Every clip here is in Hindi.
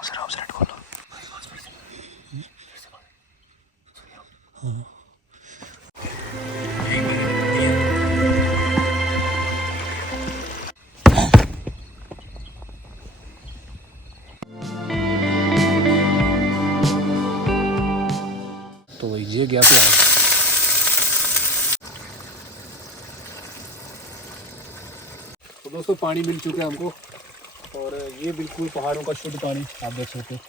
तो ये गया प्लान। तो दोस्तों पानी मिल चुका है हमको और ये बिल्कुल पहाड़ों का शुद्ध पानी आप देख सकते हो।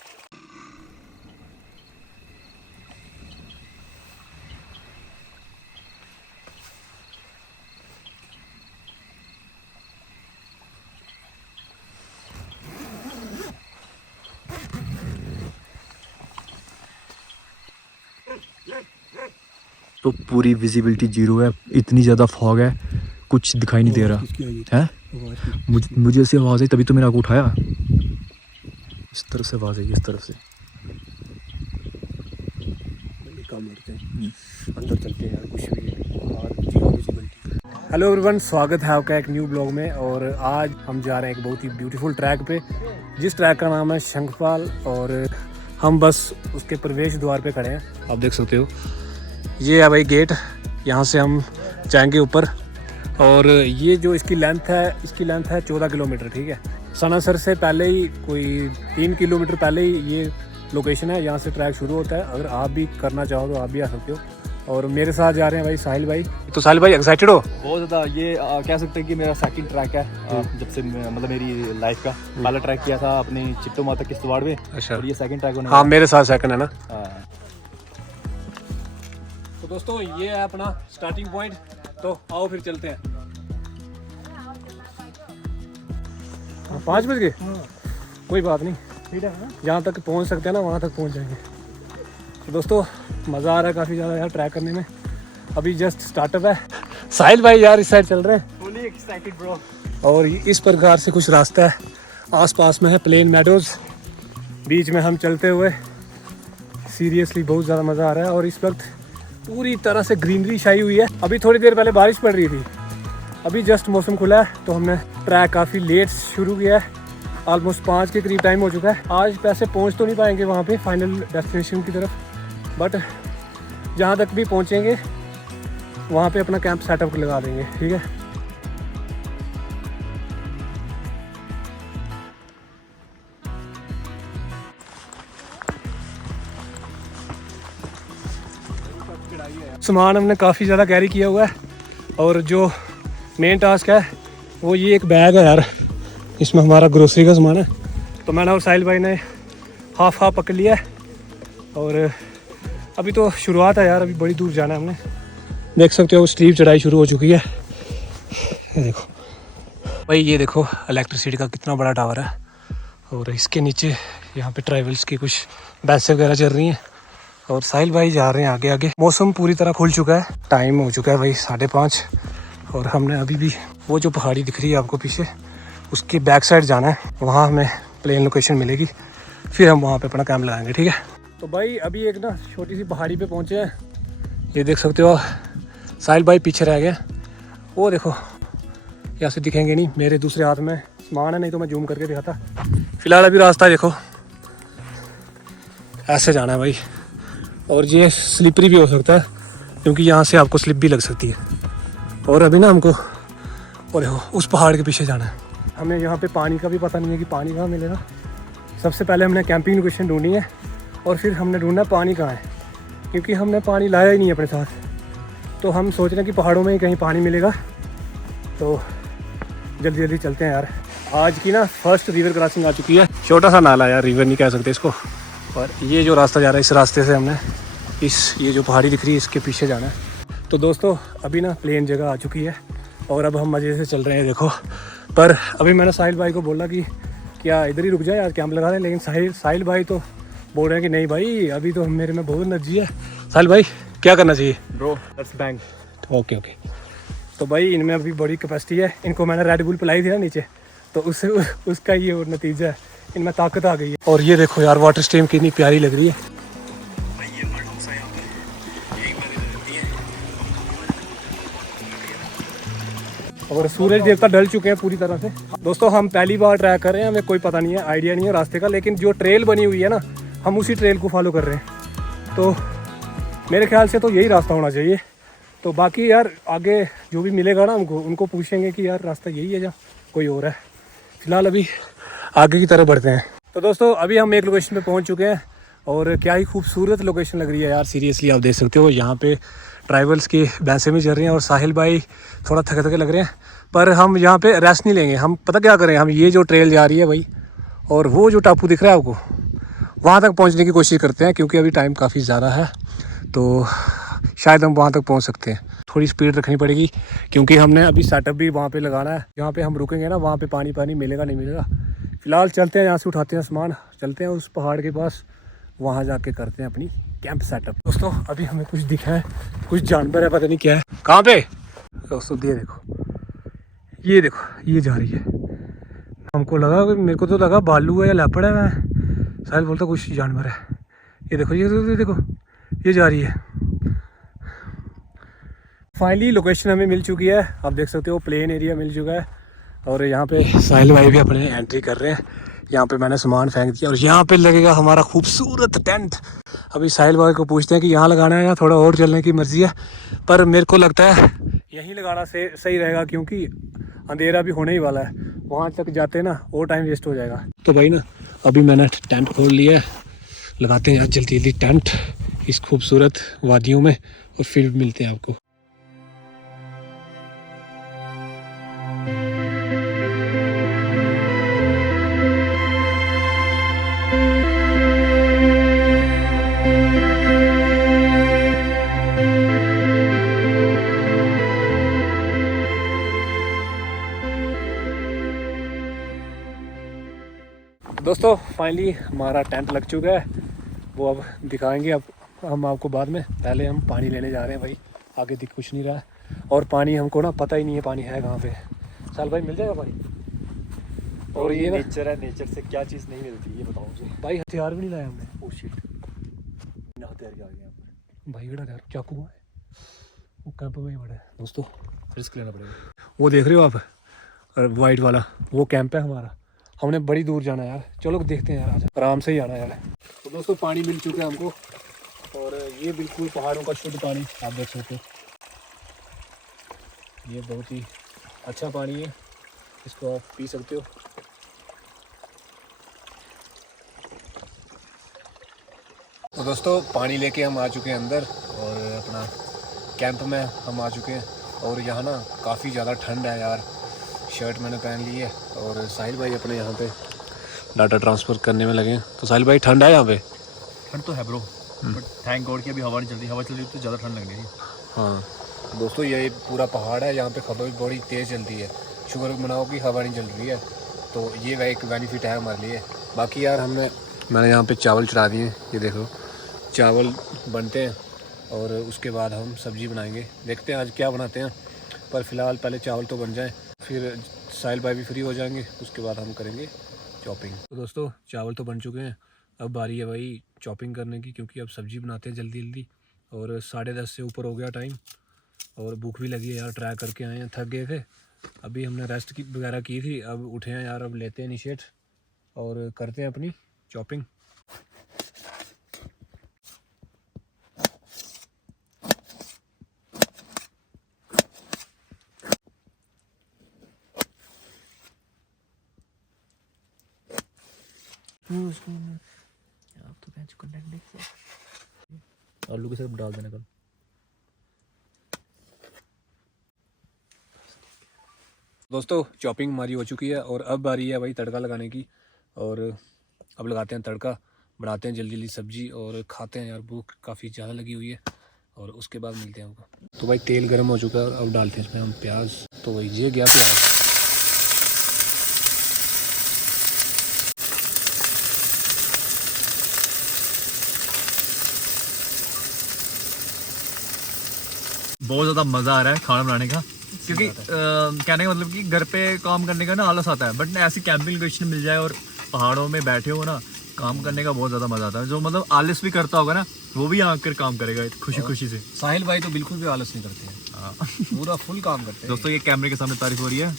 तो पूरी विजिबिलिटी जीरो है, इतनी ज़्यादा फॉग है, कुछ दिखाई नहीं दे रहा है। मुझे ऐसी आवाज़ आई तभी तो मैंने आगे उठाया। इस तरफ से आवाज़ आई, इस तरफ से। अंदर चलते हैं यार, कुछ भी। हेलो एवरीवन, स्वागत है आपका एक न्यू ब्लॉग में। और आज हम जा रहे हैं एक बहुत ही ब्यूटीफुल ट्रैक पे, जिस ट्रैक का नाम है शंखपाल। और हम बस उसके प्रवेश द्वार पे खड़े हैं, आप देख सकते हो। ये है भाई गेट, यहाँ से हम जाएंगे ऊपर। और ये जो इसकी लेंथ है 14 किलोमीटर, ठीक है। सनासर से पहले ही कोई 3 किलोमीटर पहले ही ये लोकेशन है, यहाँ से ट्रैक शुरू होता है। अगर आप भी करना चाहो तो आप भी आ सकते हो। और मेरे साथ जा रहे हैं भाई साहिल भाई। तो साहिल भाई एक्साइटेड हो? बहुत ज़्यादा। ये कह सकते हैं कि मेरा सेकंड ट्रैक है जब से मतलब मेरी लाइफ का। पहला ट्रैक किया था अपनी चिट्टू माता किश्तवाड़ में। अच्छा। और ये सेकंड ट्रैक होने हाँ, मेरे साथ सेकंड है ना। हाँ। तो दोस्तों ये है अपना स्टार्टिंग पॉइंट, तो आओ फिर चलते हैं। 5 बज गए, कोई बात नहीं, जहाँ तक पहुँच सकते हैं ना वहाँ तक पहुँच जाएंगे। तो दोस्तों मज़ा आ रहा है काफ़ी ज़्यादा यार ट्रैक करने में। अभी जस्ट स्टार्टअप है। साहिल भाई यार इस साइड चल रहे हैं। Fully excited bro. और इस प्रकार से कुछ रास्ता है, आसपास में है प्लेन मेडोज, बीच में हम चलते हुए। सीरियसली बहुत ज़्यादा मज़ा आ रहा है। और इस वक्त पूरी तरह से ग्रीनरी छाई हुई है। अभी थोड़ी देर पहले बारिश पड़ रही थी, अभी जस्ट मौसम खुला है। तो हमने ट्रैक काफ़ी लेट शुरू किया है, ऑलमोस्ट 5 के करीब टाइम हो चुका है। आज वैसे पहुंच तो नहीं पाएंगे वहाँ पे फाइनल डेस्टिनेशन की तरफ, बट जहाँ तक भी पहुँचेंगे वहाँ पे अपना कैंप सेटअप लगा देंगे, ठीक है। सामान हमने काफ़ी ज़्यादा कैरी किया हुआ है। और जो मेन टास्क है वो ये एक बैग है यार, इसमें हमारा ग्रोसरी का सामान है। तो मैंने और साहिल भाई ने हाफ पकड़ लिया है। और अभी तो शुरुआत है यार, अभी बड़ी दूर जाना है हमने। देख सकते हो स्टीप चढ़ाई शुरू हो चुकी है। ये देखो भाई, ये देखो इलेक्ट्रिसिटी का कितना बड़ा टावर है। और इसके नीचे यहाँ पे ट्रैवल्स की कुछ बसें वगैरह चल रही हैं। और साहिल भाई जा रहे हैं आगे आगे। मौसम पूरी तरह खुल चुका है, टाइम हो चुका है भाई 5:30। और हमने अभी भी वो जो पहाड़ी दिख रही है आपको पीछे, उसके बैक साइड जाना है। वहाँ हमें प्लेन लोकेशन मिलेगी, फिर हम वहाँ पे अपना कैंप लगाएंगे, ठीक है। तो भाई अभी एक ना छोटी सी पहाड़ी पे पहुँचे हैं, ये देख सकते हो। साहिल भाई पीछे रह गए, वो देखो यहाँ से दिखेंगे नहीं, मेरे दूसरे हाथ में सामान है, नहीं तो मैं जूम करके दिखाता। फिलहाल अभी रास्ता देखो, ऐसे जाना है भाई। और ये स्लिपरी भी हो सकता है, क्योंकि यहाँ से आपको स्लिप भी लग सकती है। और अभी ना हमको और देखो उस पहाड़ के पीछे जाना है। हमें यहाँ पे पानी का भी पता नहीं है कि पानी कहाँ मिलेगा। सबसे पहले हमने कैंपिंग लोकेशन ढूंढनी है, और फिर हमने ढूंढना पानी कहाँ है, क्योंकि हमने पानी लाया ही नहीं अपने साथ। तो हम सोच रहे हैं कि पहाड़ों में ही कहीं पानी मिलेगा। तो जल्दी जल्दी चलते हैं यार। आज की ना फर्स्ट रिवर क्रॉसिंग आ चुकी है। छोटा सा नाला यार, रिवर नहीं कह सकते इसको। और ये जो रास्ता जा रहा है, इस रास्ते से हमने ये जो पहाड़ी दिख रही है इसके पीछे जाना है। तो दोस्तों अभी ना प्लेन जगह आ चुकी है और अब हम मज़े से चल रहे हैं, देखो। पर अभी मैंने साहिल भाई को बोला कि क्या इधर ही रुक जाए, आज कैंप लगा दें। लेकिन साहिल भाई तो बोल रहे हैं कि नहीं भाई, अभी तो मेरे में बहुत एनर्जी है। साहिल भाई क्या करना चाहिए? Bro let's bang. ओके। तो भाई इनमें अभी बड़ी कैपेसिटी है। इनको मैंने रेड बुल पिलाई थी ना नीचे, तो उसका ये और नतीजा है, इनमें ताकत आ गई है। और ये देखो यार वाटर स्ट्रीम कितनी प्यारी लग रही है। और और सूरज देवता ढल चुके हैं पूरी तरह से। दोस्तों हम पहली बार ट्रैक कर रहे हैं, हमें कोई पता नहीं है, आइडिया नहीं है रास्ते का, लेकिन जो ट्रेल बनी हुई है ना हम उसी ट्रेल को फॉलो कर रहे हैं। तो मेरे ख्याल से तो यही रास्ता होना चाहिए। तो बाकी यार आगे जो भी मिलेगा ना हमको, उनको पूछेंगे कि यार रास्ता यही है या कोई और है। फिलहाल अभी आगे की तरफ बढ़ते हैं। तो दोस्तों अभी हम एक लोकेशन पे पहुंच चुके हैं और क्या ही खूबसूरत लोकेशन लग रही है यार, सीरियसली आप देख सकते हो। यहाँ पे ट्राइबल्स की भैंसें भी चल रही हैं और साहिल भाई थोड़ा थके थके लग रहे हैं, पर हम यहाँ पे रेस्ट नहीं लेंगे। हम पता क्या करें, हम ये जो ट्रेल जा रही है भाई और वो जो टापू दिख रहा है आपको, वहाँ तक पहुँचने की कोशिश करते हैं, क्योंकि अभी टाइम काफ़ी ज़्यादा है तो शायद हम वहाँ तक पहुँच सकते हैं। थोड़ी स्पीड रखनी पड़ेगी क्योंकि हमने अभी सेटअप भी वहाँ पे लगाना है। जहाँ पे हम रुकेंगे ना वहाँ पे पानी मिलेगा नहीं मिलेगा। फिलहाल चलते हैं, यहाँ से उठाते हैं सामान, चलते हैं उस पहाड़ के पास, वहाँ जाके करते हैं अपनी कैंप सेटअप। दोस्तों अभी हमें कुछ दिखा है, कुछ जानवर है, पता नहीं क्या है। कहाँ पे दोस्तों? ये देखो ये जा रही है। हमको लगा, मेरे को तो लगा भालू है या लेपर्ड है, मैं साहिल बोलता कुछ जानवर है। ये देखो ये देखो ये जा रही है। फाइनली लोकेशन हमें मिल चुकी है, आप देख सकते हो प्लेन एरिया मिल चुका है और यहाँ पे साहिल भाई भी अपने एंट्री कर रहे हैं। यहाँ पे मैंने सामान फेंक दिया और यहाँ पे लगेगा हमारा खूबसूरत टेंट। अभी साहिल भाई को पूछते हैं कि यहाँ लगाना है या थोड़ा और चलने की मर्जी है, पर मेरे को लगता है यहीं लगाना से सही रहेगा क्योंकि अंधेरा भी होने ही वाला है। वहाँ तक जाते ना और टाइम वेस्ट हो जाएगा। तो भाई ना अभी मैंने टेंट खोल लिया है, लगाते हैं यार जल्दी जल्दी टेंट इस खूबसूरत वादियों में और फिर मिलते हैं आपको। दोस्तों फाइनली हमारा टेंट लग चुका है, वो अब दिखाएंगे अब हम आपको बाद में। पहले हम पानी लेने जा रहे हैं भाई, आगे दिख कुछ नहीं रहा है और पानी हमको ना पता ही नहीं है पानी है कहाँ पे। साल भाई मिल जाएगा पानी? और ये नेचर है, नेचर से क्या चीज़ नहीं मिलती ये बताओ मुझे। भाई हथियार भी नहीं लाया हमने। ओह शिट, बिना हथियार के आ गए यहाँ पर भाई बड़ा हथियार चाकू है, वो कैंप में ही बड़ा है। दोस्तों रिस्क लेना पड़ेगा। वो देख रहे हो आप वाइट वाला, वो कैंप है हमारा। हमने बड़ी दूर जाना है यार, चलो देखते हैं यार, आज आराम से ही आना है यार। तो दोस्तों पानी मिल चुका है हमको और ये बिल्कुल पहाड़ों का शुद्ध पानी आप देख सकते हो। ये बहुत ही अच्छा पानी है, इसको आप पी सकते हो। तो दोस्तों पानी लेके हम आ चुके हैं अंदर और अपना कैंप में हम आ चुके हैं और यहाँ ना काफ़ी ज़्यादा ठंड है यार। शर्ट मैंने पहन ली है और साहिल भाई अपने यहाँ पे डाटा ट्रांसफ़र करने में लगे हैं। तो साहिल भाई ठंड है यहाँ पे? ठंड तो है ब्रो, बट थैंक गॉड कि अभी हवा नहीं चल रही। हवा चल रही तो ज़्यादा ठंड लगनी थी। हाँ दोस्तों ये पूरा पहाड़ है, यहाँ पे हवा भी बड़ी तेज़ चलती है। शुक्र मनाओ कि हवा नहीं चल रही है, तो ये एक बेनिफिट है हमारे लिए। बाकी यार मैंने यहाँ पे चावल चढ़ा दिए हैं, ये देखो चावल बनते हैं और उसके बाद हम सब्ज़ी बनाएंगे। देखते हैं आज क्या बनाते हैं, पर फ़िलहाल पहले चावल तो बन जाएँ, फिर साहिल भाई भी फ्री हो जाएंगे, उसके बाद हम करेंगे चॉपिंग। तो दोस्तों चावल तो बन चुके हैं, अब बारी है भाई चॉपिंग करने की, क्योंकि अब सब्ज़ी बनाते हैं जल्दी जल्दी और 10:30 से ऊपर हो गया टाइम और भूख भी लगी है यार। ट्राई करके आए हैं, थक गए थे, अभी हमने रेस्ट की वगैरह की थी, अब उठे हैं यार, अब लेते हैं इनिशिएट और करते हैं अपनी चॉपिंग। आप तो आलू के सिर्फ डाल देना कल। दोस्तों चॉपिंग हमारी हो चुकी है और अब बारी है भाई तड़का लगाने की और अब लगाते हैं तड़का, बनाते हैं जल्दी जल्दी सब्जी और खाते हैं यार, भूख काफ़ी ज़्यादा लगी हुई है और उसके बाद मिलते हैं आपको। तो भाई तेल गर्म हो चुका है और अब डालते हैं इसमें हम प्याज। तो भाई ये गया प्याज। बहुत ज़्यादा मज़ा आ रहा है खाना बनाने का, क्योंकि कहने का मतलब कि घर पे काम करने का ना आलस आता है, बट ऐसी कैंपिंग लोकेशन मिल जाए और पहाड़ों में बैठे हो ना, काम करने का बहुत ज़्यादा मज़ा आता है। जो मतलब आलस भी करता होगा ना, वो भी आकर काम करेगा खुशी खुशी से। साहिल भाई तो बिल्कुल भी आलस नहीं करते हैं। हाँ। पूरा फुल काम करते हैं दोस्तों ये कैमरे के सामने तारीफ हो रही है।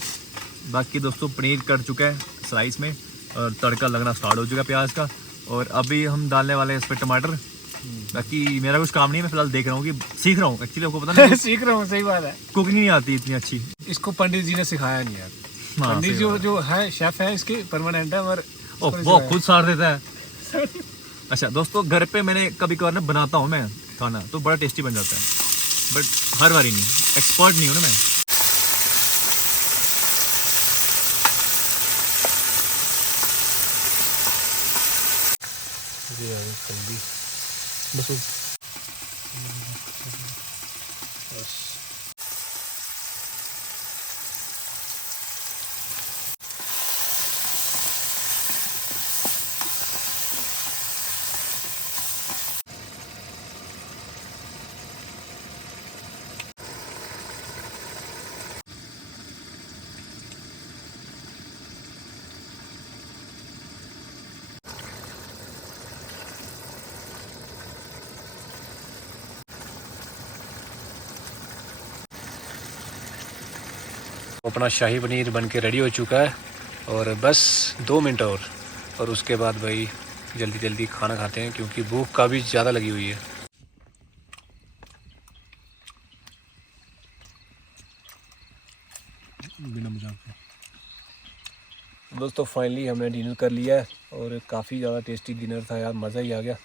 बाकी दोस्तों पनीर कट चुका है स्लाइस में और तड़का लगना स्टार्ट हो चुका है प्याज का, और अभी हम डालने वाले हैं इस पर टमाटर। बाकी मेरा कुछ काम नहीं है, मैं फिलहाल देख रहा हूँ कि सीख रहा हूँ, एक्चुअली आपको पता नहीं सीख रहा हूँ, सही बात है। कुकिंग नहीं आती इतनी अच्छी। इसको पंडित जी ने सिखाया नहीं यार। हाँ, पंडित सही जी बात जो है शेफ है इसके परमानेंट है, और वो खुद साड़ देता है। अच्छा दोस्तों घर पे मैंने कभी कभार ना बनाता हूँ मैं खाना, तो बड़ा टेस्टी बन जाता है, बट हर बारी नहीं, एक्सपर्ट नहीं हूँ ना मैं। बस अपना शाही पनीर बन के रेडी हो चुका है, और बस 2 मिनट और उसके बाद भाई जल्दी जल्दी खाना खाते हैं, क्योंकि भूख काफ़ी ज़्यादा लगी हुई है। बिना मजाक के दोस्तों फाइनली हमने डिनर कर लिया है, और काफ़ी ज़्यादा टेस्टी डिनर था यार, मज़ा ही आ गया।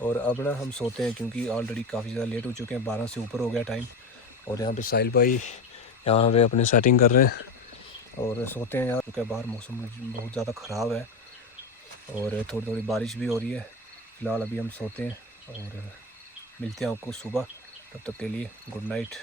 और अब ना हम सोते हैं, क्योंकि ऑलरेडी काफ़ी ज़्यादा लेट हो चुके हैं, 12 से ऊपर हो गया टाइम। और यहाँ पे साहिल भाई यहाँ पे अपने सेटिंग कर रहे हैं, और सोते हैं यार, क्योंकि बाहर मौसम बहुत ज़्यादा ख़राब है और थोड़ी थोड़ी बारिश भी हो रही है। फ़िलहाल अभी हम सोते हैं, और मिलते हैं आपको सुबह। तब तक के लिए गुड नाइट।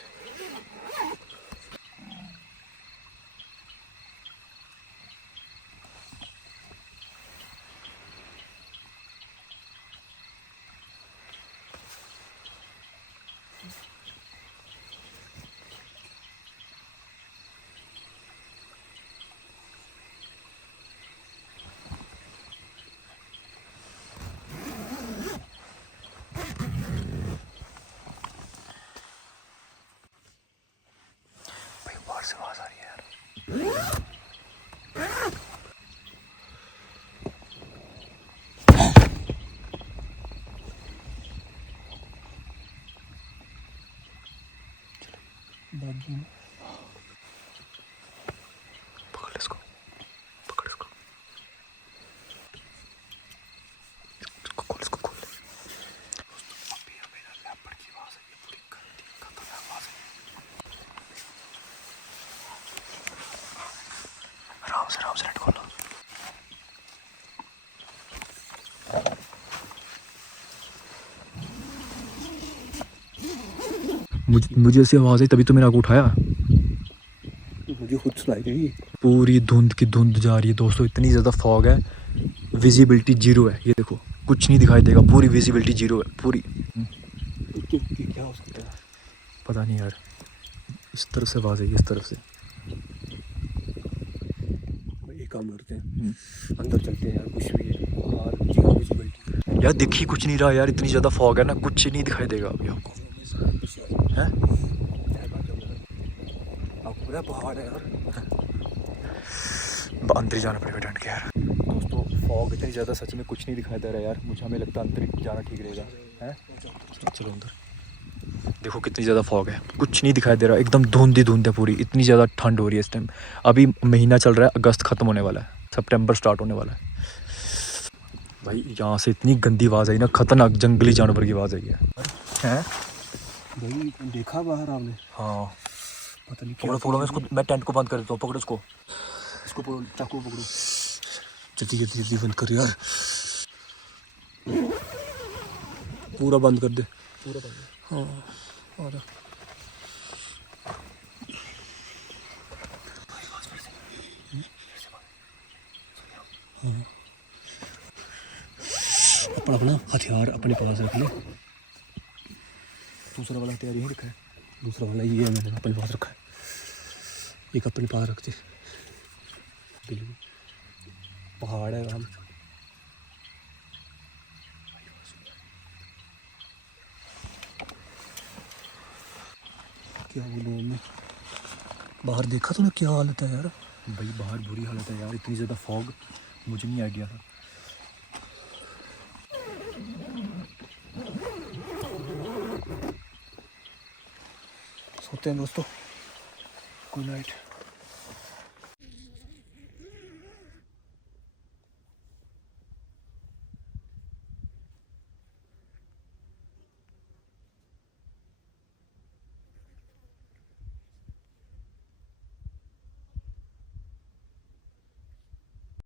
भाई बाहर से आवाज़ आ रही है यार। पकड़ इसको, पकड़ इसको, इसको खोल, इसको खोल। अभी हमें ना लेपर्ड की आवाज़ आई है, पूरी गंदी खतरनाक आवाज़ है। आराम से नेट खोलो। मुझे ऐसी आवाज़ आई तभी तो मैंने आगे उठाया। मुझे खुद सुनाई देगी। पूरी धुंध की धुंध जा रही है दोस्तों, इतनी ज़्यादा फॉग है, विजिबिलिटी जीरो है। ये देखो कुछ नहीं दिखाई देगा, पूरी विजिबिलिटी जीरो है पूरी। क्या हो सकता है पता नहीं यार, इस तरफ से आवाज़ आई, इस तरफ से। ये काम करते हैं, अंदर चलते हैं यार, कुछ भी है बाहर जीरो विजिबिलिटी। यार दिख ही कुछ नहीं रहा यार, इतनी ज़्यादा फॉग है ना, कुछ नहीं दिखाई देगा अभी आपको। हैं? आपको पता है पहाड़ है यार। अंदर ही जाना पड़ेगा टेंट के यार। दोस्तों फॉग इतनी ज़्यादा, सच में कुछ नहीं दिखाई दे रहा यार। मुझे हमें लगता है अंदर ही जाना ठीक रहेगा। हैं? चलो अंदर। देखो कितनी ज़्यादा फॉग है, कुछ नहीं दिखाई दे रहा, एकदम धुंध ही धुंध है पूरी। इतनी ज़्यादा ठंड हो रही है इस टाइम। अभी महीना चल रहा है, अगस्त ख़त्म होने वाला है, सितंबर स्टार्ट होने वाला है। भाई यहाँ से इतनी गंदी आवाज़ आई ना, खतरनाक जंगली जानवर की आवाज़ आई है। हैं? भाई देखा बाहर आपने? हाँ पता नहीं पकड़ो पकड़ो, मैं इसको, मैं टेंट को बंद कर देता हूँ। पकड़ो इसको, इसको पकड़ो, चाकू पकड़ो, जल्दी जल्दी जल्दी बंद कर यार, पूरा बंद कर दे, पूरा बंद। हाँ और अपना अपना हथियार अपने पास रख ले। दूसरा वाला हथियार यहीं रखा है, दूसरा वाला ये है, मैंने अपने पास रखा है। एक अपने पास रखते, पहाड़ है हम। क्या बोलूँ मैं, बाहर देखा तूने क्या हालत है यार। भाई बाहर बुरी हालत है यार, इतनी ज़्यादा फॉग, मुझे नहीं आइडिया था। सोते हैं दोस्तों, गुड नाइट।